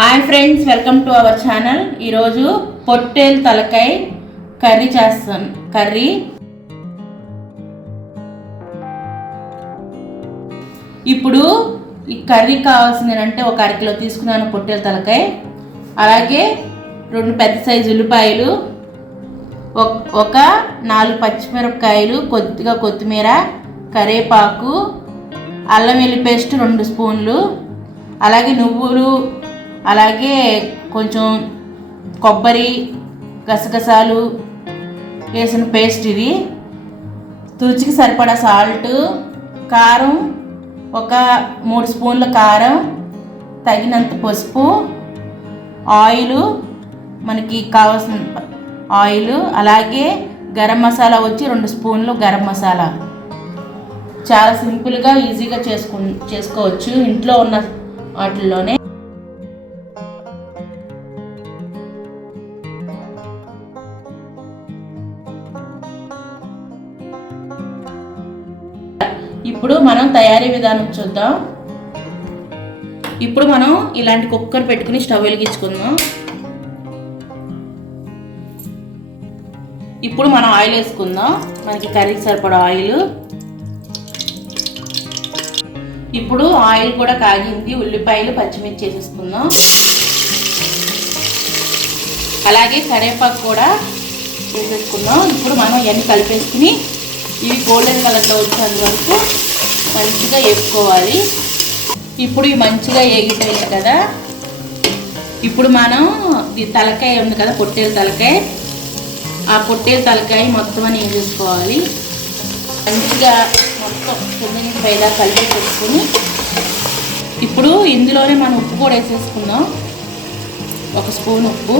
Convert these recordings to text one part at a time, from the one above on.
Hi friends, welcome to our channel. ఈరోజు పొట్టేలు తలకాయ కర్రీ చేస్తాను. ఇప్పుడు ఈ కర్రీ కావాల్సింది అంటే ఒక అరకిలో తీసుకున్నాను పొట్టేలు తలకాయ, అలాగే 2 పెద్ద సైజు ఉల్లిపాయలు, ఒక 4 పచ్చిమిరపకాయలు, కొద్దిగా కొత్తిమీర, కరివేపాకు, అల్లం వెల్లుల్లి పేస్ట్ 2 స్పూన్లు, అలాగే నువ్వులు, అలాగే కొంచెం కొబ్బరి, గసగసాలు వేసిన పేస్ట్. ఇది రుచికి సరిపడా సాల్ట్, కారం ఒక 3 స్పూన్ల కారం, తగినంత పసుపు, ఆయిల్, మనకి కావాల్సిన ఆయిల్, అలాగే గరం మసాలా వచ్చి 2 స్పూన్లు గరం మసాలా. చాలా సింపుల్గా ఈజీగా చేసుకోవచ్చు ఇంట్లో ఉన్న వాటిల్లోనే. ఇప్పుడు మనం తయారీ విధానం చూద్దాం. ఇప్పుడు మనం ఇలాంటి కుక్కర్ పెట్టుకుని స్టవ్ వెలిగించుకుందాం. ఇప్పుడు మనం ఆయిల్ వేసుకుందాం, మనకి కర్రీకి సరిపడా ఆయిల్. ఇప్పుడు ఆయిల్ కూడా కాగింది, ఉల్లిపాయలు పచ్చిమిర్చి వేసేసుకుందాం. అలాగే కరివేపాకు కూడా వేసేసుకుందాం. ఇప్పుడు మనం ఇవన్నీ కలిపేసుకుని ఇవి గోల్డెన్ కలర్లో వచ్చేంత వరకు మంచిగా వేసుకోవాలి. ఇప్పుడు ఇవి మంచిగా వేగిపోయాయి కదా, ఇప్పుడు మనం ఈ తలకాయ ఉంది కదా, పొట్టేలు తలకాయ, ఆ పొట్టేలు తలకాయ మొత్తం అని వేసేసుకోవాలి. మంచిగా మొత్తం కింద నుంచి పైదా కలిపి పెట్టుకుని ఇప్పుడు ఇందులోనే మనం ఉప్పు కూడా వేసేసుకుందాం. 1 స్పూన్ ఉప్పు.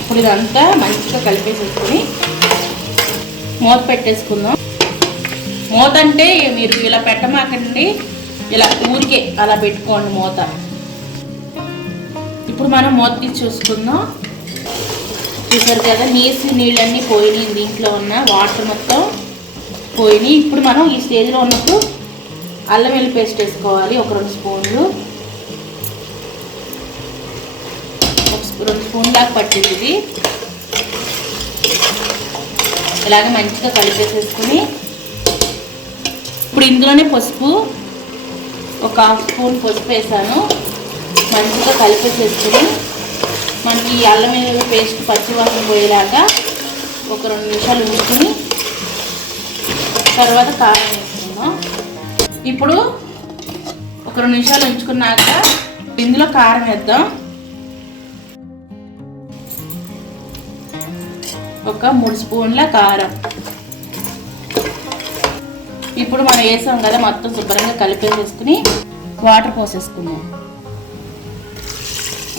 ఇప్పుడు ఇదంతా మంచిగా కలిపేసేసుకొని మూత పెట్టేసుకుందాం. మూత అంటే మీరు ఇలా పెట్టమాకండి, ఇలా ఊరికే అలా పెట్టుకోండి మూత. ఇప్పుడు మనం మూత తీసి చూసుకుందాం. చూసారు కదా, నీళ్ళన్నీ పోయినాయి, దీంట్లో ఉన్న వాటర్ మొత్తం పోయినాయి. ఇప్పుడు మనం ఈ స్టేజ్లో ఉన్నప్పుడు అల్లం వెల్లుల్లి పేస్ట్ వేసుకోవాలి. ఒక 2 స్పూన్లు, 2 స్పూన్ దాకా పట్టింది ఇది. ఇలాగ మంచిగా కలిపేసేసుకుని ఇప్పుడు ఇందులోనే పసుపు, ఒక 1/2 స్పూన్ పసుపు వేసాను. మంచిగా కలిపేసేసుకుని మనకి ఈ అల్లం వెల్లుల్లి పేస్ట్ పచ్చివాసన పోయేలాగా ఒక 2 నిమిషాలు ఉంచుకుని తర్వాత కారం వేసుకుందాం. ఇప్పుడు ఒక 2 నిమిషాలు ఉంచుకున్నాక ఇందులో కారం వేద్దాం. ఒక 3 స్పూన్ల కారం. ఇప్పుడు మనం వేసాం కదా, మొత్తం శుభ్రంగా కలిపేసేసుకుని వాటర్ పోసేసుకుందాం.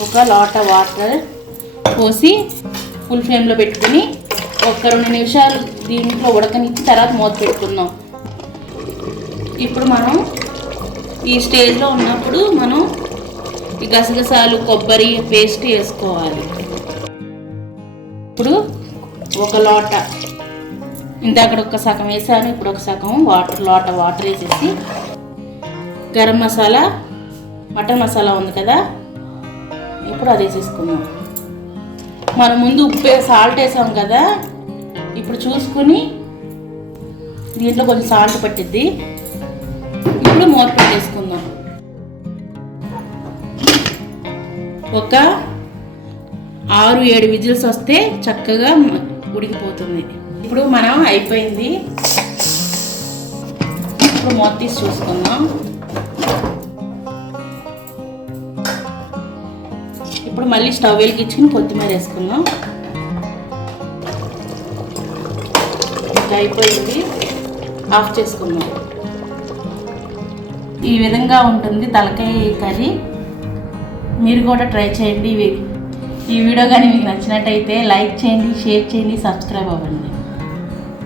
ఒక లోట వాటర్ పోసి ఫుల్ ఫ్లేమ్లో పెట్టుకుని ఒక 2 నిమిషాలు దీంట్లో ఉడకనిచ్చి తర్వాత మూత పెట్టుకుందాం. ఇప్పుడు మనం ఈ స్టేజ్లో ఉన్నప్పుడు మనం ఈ గసగసాలు, కొబ్బరి పేస్ట్ వేసుకోవాలి. ఇప్పుడు ఒక లోట, ఇందాక ఒక సగం వేసాను, ఇప్పుడు ఒక సగం లోట వాటర్ వేసేసి గరం మసాలా, మటన్ మసాలా ఉంది కదా, ఇప్పుడు అది వేసేసుకుందాం. మనం ముందు సాల్ట్ వేసాం కదా, ఇప్పుడు చూసుకుని దీంట్లో కొంచెం సాల్ట్ పట్టిద్ది. ఇప్పుడు మూత పెట్టేసుకుందాం. ఒక 6-7 విజిల్స్ వస్తే చక్కగా ఉడికిపోతుంది. ఇప్పుడు మనం అయిపోయింది. ఇప్పుడు మూత తీసి చూసుకుందాం. ఇప్పుడు మళ్ళీ స్టవ్ వెలిగించుకుని కొత్తిమీర వేసుకుందాం. అయిపోయింది, ఆఫ్ చేసుకుందాం. ఈ విధంగా ఉంటుంది తలకాయ కర్రీ. మీరు కూడా ట్రై చేయండి. ఈ వీడియో కానీ మీకు నచ్చినట్టయితే లైక్ చేయండి, షేర్ చేయండి, సబ్స్క్రైబ్ అవ్వండి.